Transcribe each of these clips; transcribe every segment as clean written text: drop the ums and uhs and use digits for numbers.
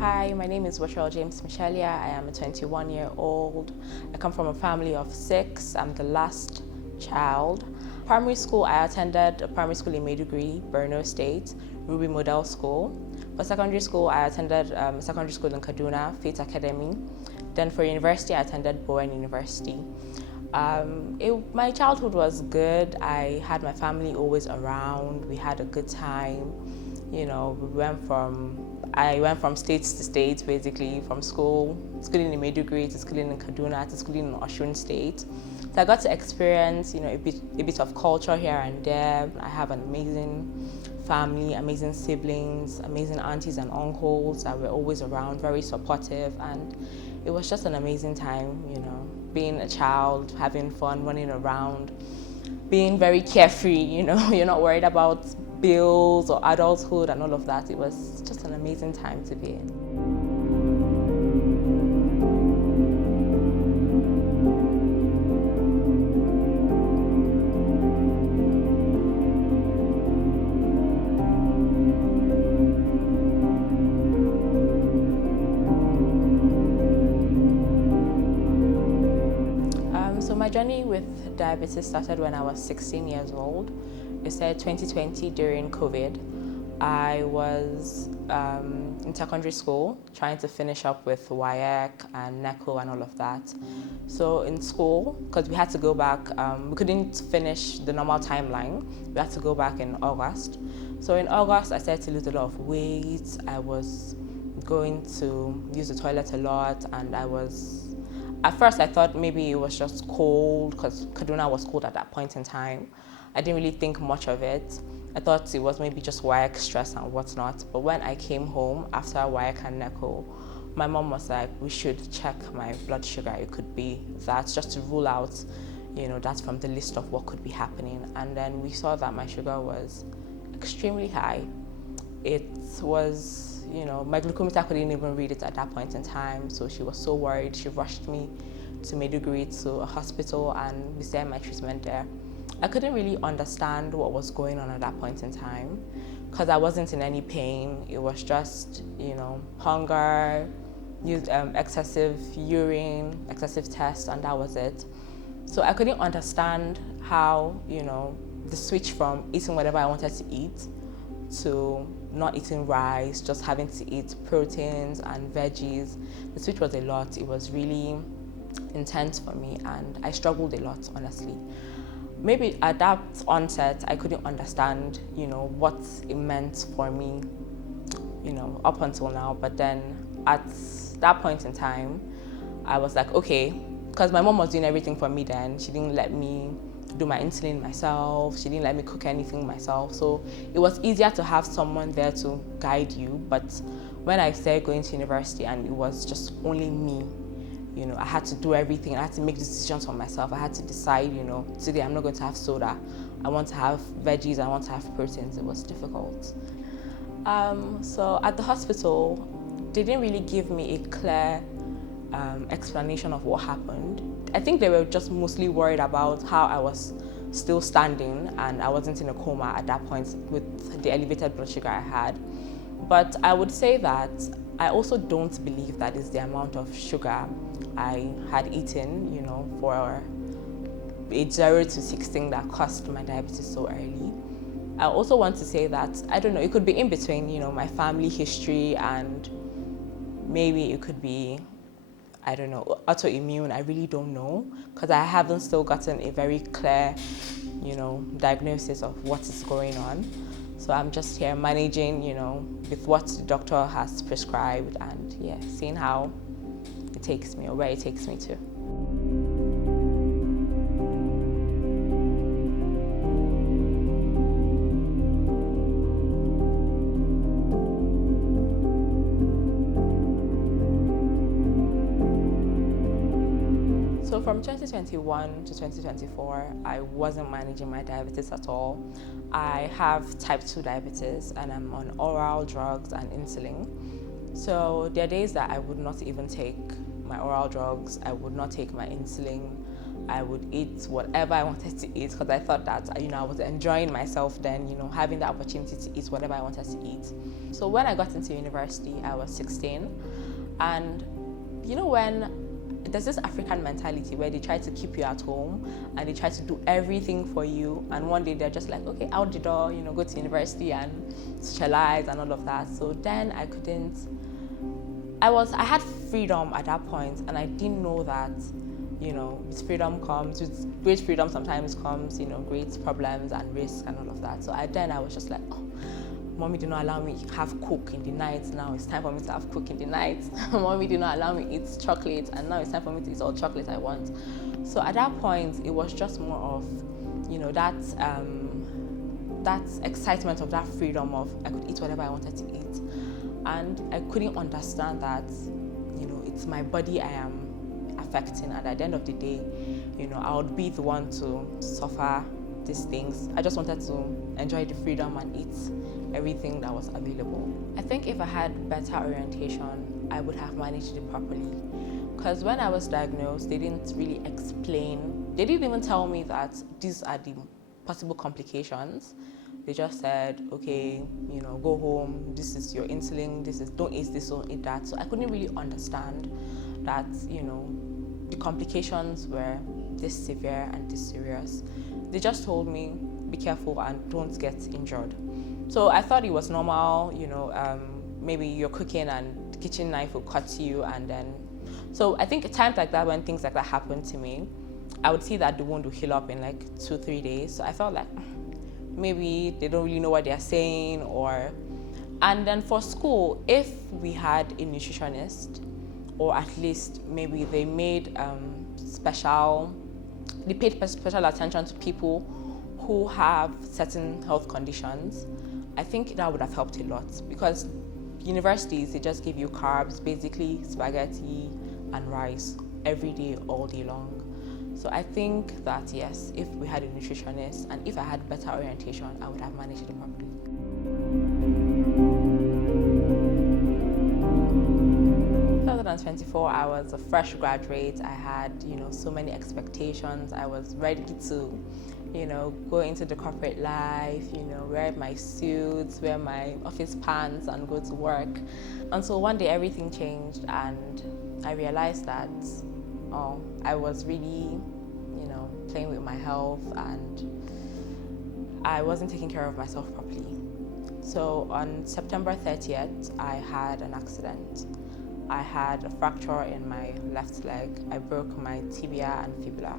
Hi, my name is Watrahyel James Mshelia. I am a 21-year-old. I come from a family of 6. I'm the last child. Primary school, I attended a primary school in Maiduguri, Borno State, Ruby Model School. For secondary school, I attended a secondary school in Kaduna, Faith Academy. Then for university, I attended Bowen University. My childhood was good. I had my family always around. We had a good time. You know, I went from state to state, basically, from schooling in Maiduguri to schooling in Kaduna to schooling in Osun State. So I got to experience, a bit of culture here and there. I have an amazing family, amazing siblings, amazing aunties and uncles that were always around, very supportive, and it was just an amazing time, being a child, having fun, running around, being very carefree, you're not worried about bills or adulthood and all of that. It was just an amazing time to be in. So my journey with diabetes started when I was 16 years old. It said 2020 during COVID. I was in secondary school trying to finish up with WAEC and NECO and all of that. So in school, because we had to go back, we couldn't finish the normal timeline. We had to go back in August. So in August, I started to lose a lot of weight. I was going to use the toilet a lot, and at first I thought maybe it was just cold because Kaduna was cold at that point in time. I didn't really think much of it. I thought it was maybe just WAEC stress and whatnot. But when I came home after WAEC and NECO, my mom was like, we should check my blood sugar. It could be that, just to rule out, that's from the list of what could be happening. And then we saw that my sugar was extremely high. It was, my glucometer couldn't even read it at that point in time. So she was so worried. She rushed me to Maiduguri to a hospital, and we started my treatment there. I couldn't really understand what was going on at that point in time because I wasn't in any pain. It was just, hunger, excessive urine, excessive tests, and that was it. So I couldn't understand how, the switch from eating whatever I wanted to eat to not eating rice, just having to eat proteins and veggies. The switch was a lot. It was really intense for me, and I struggled a lot, honestly. Maybe at that onset, I couldn't understand, what it meant for me, up until now. But then at that point in time, I was like, okay, because my mom was doing everything for me then. She didn't let me do my insulin myself. She didn't let me cook anything myself. So it was easier to have someone there to guide you. But when I started going to university and it was just only me, I had to do everything. I had to make decisions for myself. I had to decide, today I'm not going to have soda. I want to have veggies. I want to have proteins. It was difficult. So at the hospital, they didn't really give me a clear explanation of what happened. I think they were just mostly worried about how I was still standing and I wasn't in a coma at that point with the elevated blood sugar I had. But I would say that I also don't believe that is the amount of sugar I had eaten, for age 0 to 16 that caused my diabetes so early. I also want to say that, I don't know, it could be in between, my family history, and maybe it could be, I don't know, autoimmune. I really don't know, because I haven't still gotten a very clear, diagnosis of what is going on. So I'm just here managing, with what the doctor has prescribed, and seeing how it takes me or where it takes me to. So from 2021 to 2024, I wasn't managing my diabetes at all. I have type 2 diabetes and I'm on oral drugs and insulin. So there are days that I would not even take my oral drugs, I would not take my insulin. I would eat whatever I wanted to eat, because I thought that, I was enjoying myself then, having the opportunity to eat whatever I wanted to eat. So when I got into university, I was 16, and when there's this African mentality where they try to keep you at home and they try to do everything for you, and one day they're just like, okay, out the door, go to university and socialize and all of that. So then I had freedom at that point, and I didn't know that, with freedom comes, with great freedom sometimes comes, great problems and risks and all of that. So I was just like, oh, Mommy did not allow me have Coke in the night. Now it's time for me to have Coke in the night. Mommy did not allow me eat chocolate, and now it's time for me to eat all chocolate I want. So at that point, it was just more of, that excitement of that freedom of I could eat whatever I wanted to eat. And I couldn't understand that, it's my body I am affecting. And at the end of the day, I would be the one to suffer these things. I just wanted to enjoy the freedom and eat everything that was available. I think if I had better orientation, I would have managed it properly. Because when I was diagnosed, they didn't really explain. They didn't even tell me that these are the possible complications. They just said, okay, go home, this is your insulin, don't eat this, don't eat that. So I couldn't really understand that, the complications were this severe and this serious. They just told me, be careful and don't get injured. So I thought it was normal, maybe you're cooking and the kitchen knife will cut you, and then. So I think at times like that, when things like that happen to me, I would see that the wound will heal up in like 2-3 days. So I felt like maybe they don't really know what they're saying, and then for school, if we had a nutritionist, or at least maybe they paid special attention to people who have certain health conditions, I think that would have helped a lot, because universities, they just give you carbs, basically spaghetti and rice every day, all day long. So I think that yes, if we had a nutritionist and if I had better orientation, I would have managed it properly. 2024, I was a fresh graduate. I had, so many expectations. I was ready to, go into the corporate life, wear my suits, wear my office pants and go to work. Until one day everything changed and I realized that, I was really, playing with my health and I wasn't taking care of myself properly. So on September 30th, I had an accident. I had a fracture in my left leg. I broke my tibia and fibula.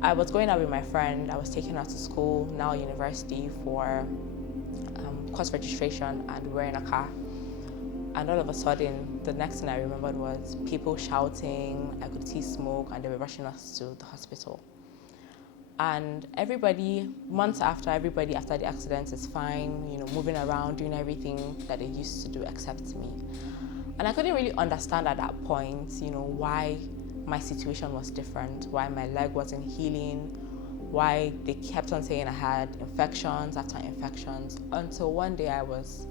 I was going out with my friend. I was taking her to school, now university, for course registration, and we were in a car. And all of a sudden, the next thing I remembered was people shouting, I could see smoke, and they were rushing us to the hospital. And months after, everybody after the accident is fine, moving around, doing everything that they used to do except me. And I couldn't really understand at that point, why my situation was different, why my leg wasn't healing, why they kept on saying I had infections after infections, until one day I was,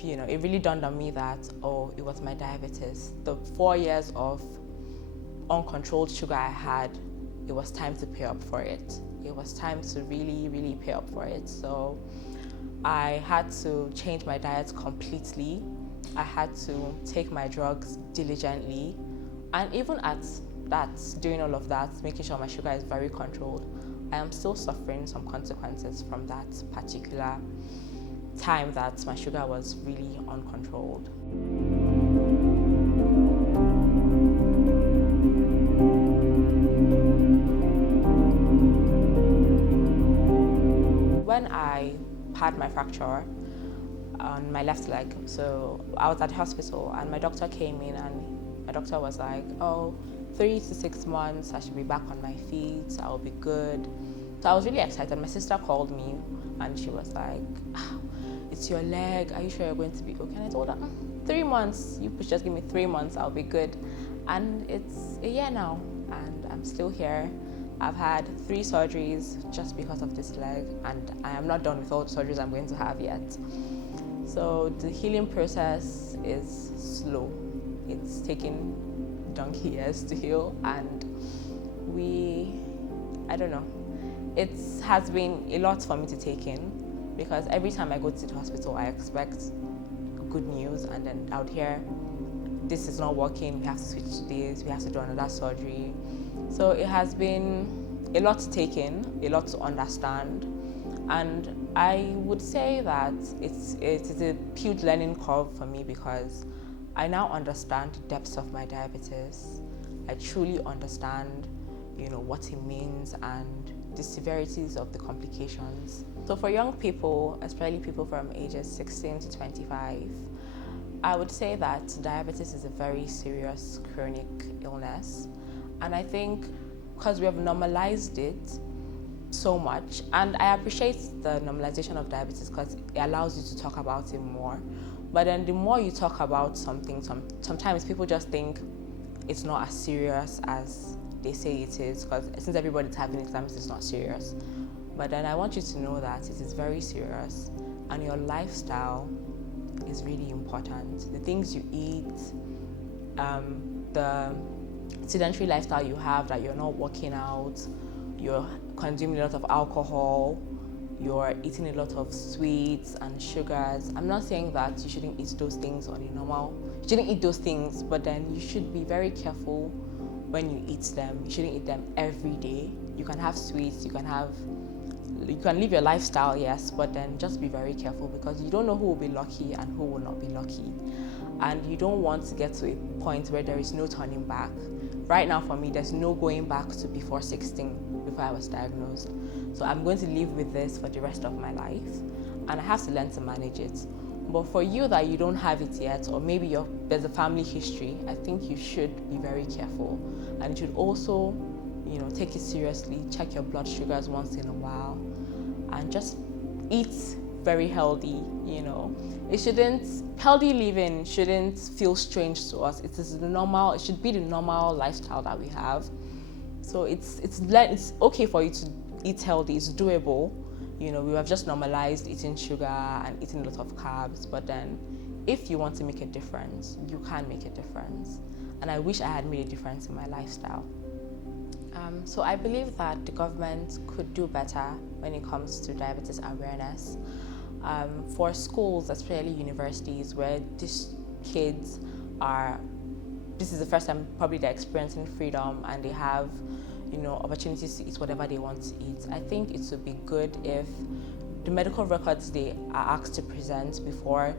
it really dawned on me that, it was my diabetes. The 4 years of uncontrolled sugar I had, it was time to pay up for it. It was time to really, really pay up for it. So I had to change my diet completely. I had to take my drugs diligently, and even at that, doing all of that, making sure my sugar is very controlled, I am still suffering some consequences from that particular time that my sugar was really uncontrolled. When I had my fracture on my left leg, so I was at the hospital and my doctor came in and my doctor was like, 3 to 6 months, I should be back on my feet, I'll be good. So I was really excited. My sister called me and she was like, it's your leg, are you sure you're going to be okay? And I told her, 3 months, you just give me 3 months, I'll be good. And it's a year now and I'm still here. I've had 3 surgeries just because of this leg, and I am not done with all the surgeries I'm going to have yet. So the healing process is slow. It's taken donkey years to heal, and I don't know, it has been a lot for me to take in, because every time I go to the hospital, I expect good news, and then I would hear, this is not working, we have to switch to this, we have to do another surgery. So it has been a lot to take in, a lot to understand, and I would say that it is a huge learning curve for me, because I now understand the depths of my diabetes. I truly understand, what it means and the severities of the complications. So for young people, especially people from ages 16 to 25, I would say that diabetes is a very serious chronic illness. And I think because we have normalized it so much, and I appreciate the normalization of diabetes because it allows you to talk about it more. But then the more you talk about something, sometimes people just think it's not as serious as they say it is, because since everybody's having it, that means it's not serious. But then I want you to know that it is very serious, and your lifestyle is really important. The things you eat, the sedentary lifestyle you have, that you're not working out, you're consuming a lot of alcohol, you're eating a lot of sweets and sugars. I'm not saying that you shouldn't eat those things on a normal, you shouldn't eat those things, but then you should be very careful when you eat them. You shouldn't eat them every day. You can have sweets, you can live your lifestyle, yes, but then just be very careful, because you don't know who will be lucky and who will not be lucky. And you don't want to get to a point where there is no turning back. Right now for me, there's no going back to before 16, before I was diagnosed. So I'm going to live with this for the rest of my life, and I have to learn to manage it. But for you that you don't have it yet, or maybe there's a family history, I think you should be very careful. And you should also, take it seriously, check your blood sugars once in a while, and just eat very healthy, Healthy living shouldn't feel strange to us. It should be the normal lifestyle that we have. So it's okay for you to eat healthy, it's doable. We have just normalized eating sugar and eating a lot of carbs, but then if you want to make a difference, you can make a difference. And I wish I had made a difference in my lifestyle. So I believe that the government could do better when it comes to diabetes awareness. For schools, especially universities, where these kids this is the first time probably they're experiencing freedom, and they have opportunities to eat whatever they want to eat. I think it would be good if the medical records they are asked to present before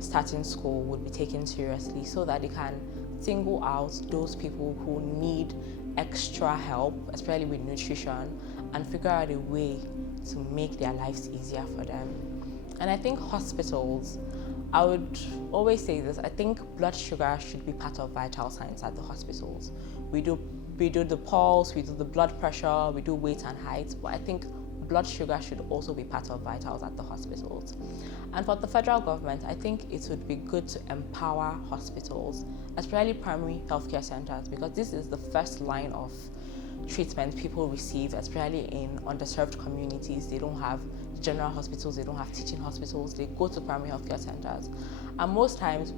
starting school would be taken seriously, so that they can single out those people who need extra help, especially with nutrition, and figure out a way to make their lives easier for them. And I think hospitals, I would always say this, I think blood sugar should be part of vital signs at the hospitals. We do the pulse, we do the blood pressure, we do weight and height, but I think blood sugar should also be part of vitals at the hospitals. And for the federal government, I think it would be good to empower hospitals, especially primary healthcare centers, because this is the first line of treatment people receive, especially in underserved communities. They don't have general hospitals, they don't have teaching hospitals, they go to primary healthcare centers. And most times,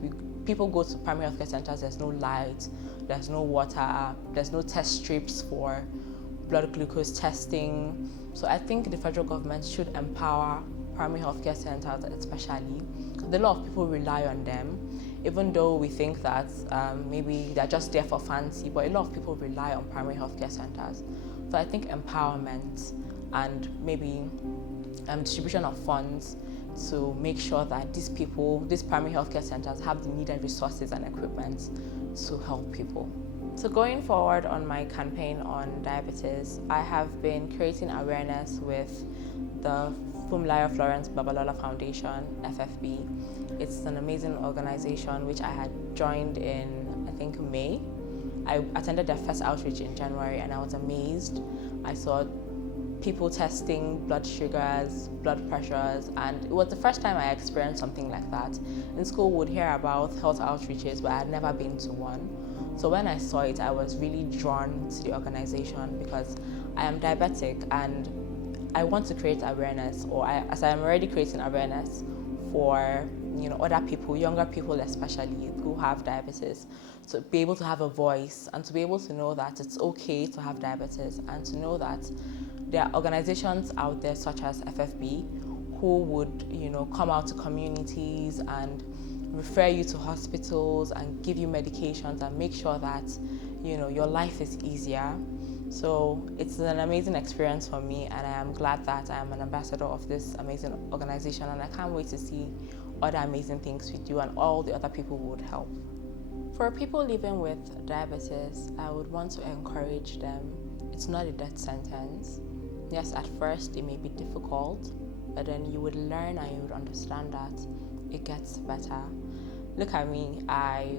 people go to primary healthcare centers, there's no light, there's no water, there's no test strips for blood glucose testing. So I think the federal government should empower primary healthcare centers especially. A lot of people rely on them, even though we think that maybe they're just there for fancy, but a lot of people rely on primary healthcare centers. So I think empowerment and maybe distribution of funds to make sure that these primary healthcare centers have the needed resources and equipment to help people. So going forward on my campaign on diabetes, I have been creating awareness with the Funmilayo Florence Babalola Foundation, FFB. It's an amazing organization which I had joined in, I think, May. I attended their first outreach in January and I was amazed. I saw people testing blood sugars, blood pressures, and it was the first time I experienced something like that. In school, we would hear about health outreaches, but I had never been to one. So when I saw it, I was really drawn to the organization because I am diabetic and I want to create awareness, as I am already creating awareness for other people, younger people especially, who have diabetes, to be able to have a voice and to be able to know that it's okay to have diabetes, and to know that there are organizations out there such as FFB who would come out to communities and refer you to hospitals and give you medications and make sure that your life is easier. So it's an amazing experience for me, and I am glad that I am an ambassador of this amazing organization, and I can't wait to see other amazing things we do and all the other people who would help. For people living with diabetes, I would want to encourage them. It's not a death sentence. Yes, at first it may be difficult, but then you would learn and you would understand that it gets better. Look at me, I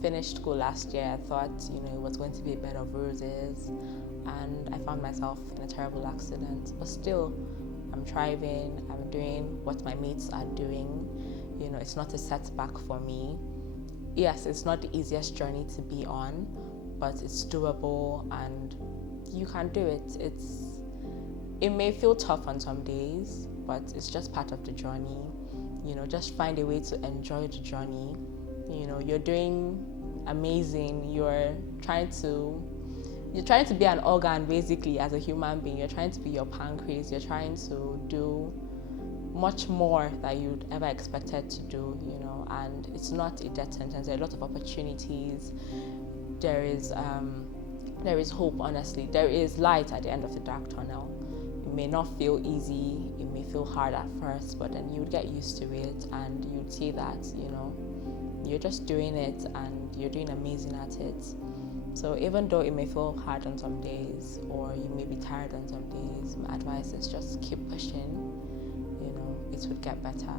finished school last year. I thought, it was going to be a bed of roses, and I found myself in a terrible accident. But still, I'm thriving, I'm doing what my mates are doing. It's not a setback for me. Yes, it's not the easiest journey to be on, but it's doable and you can do it. It may feel tough on some days, but it's just part of the journey. Just find a way to enjoy the journey. You're doing amazing. You're trying to be an organ, basically, as a human being. You're trying to be your pancreas. You're trying to do much more than you'd ever expected to do, and it's not a death sentence. There are a lot of opportunities. There is hope, honestly. There is light at the end of the dark tunnel. It may not feel easy, it may feel hard at first, but then you would get used to it, and you'd see that, you're just doing it and you're doing amazing at it. So even though it may feel hard on some days, or you may be tired on some days, my advice is just keep pushing. It would get better.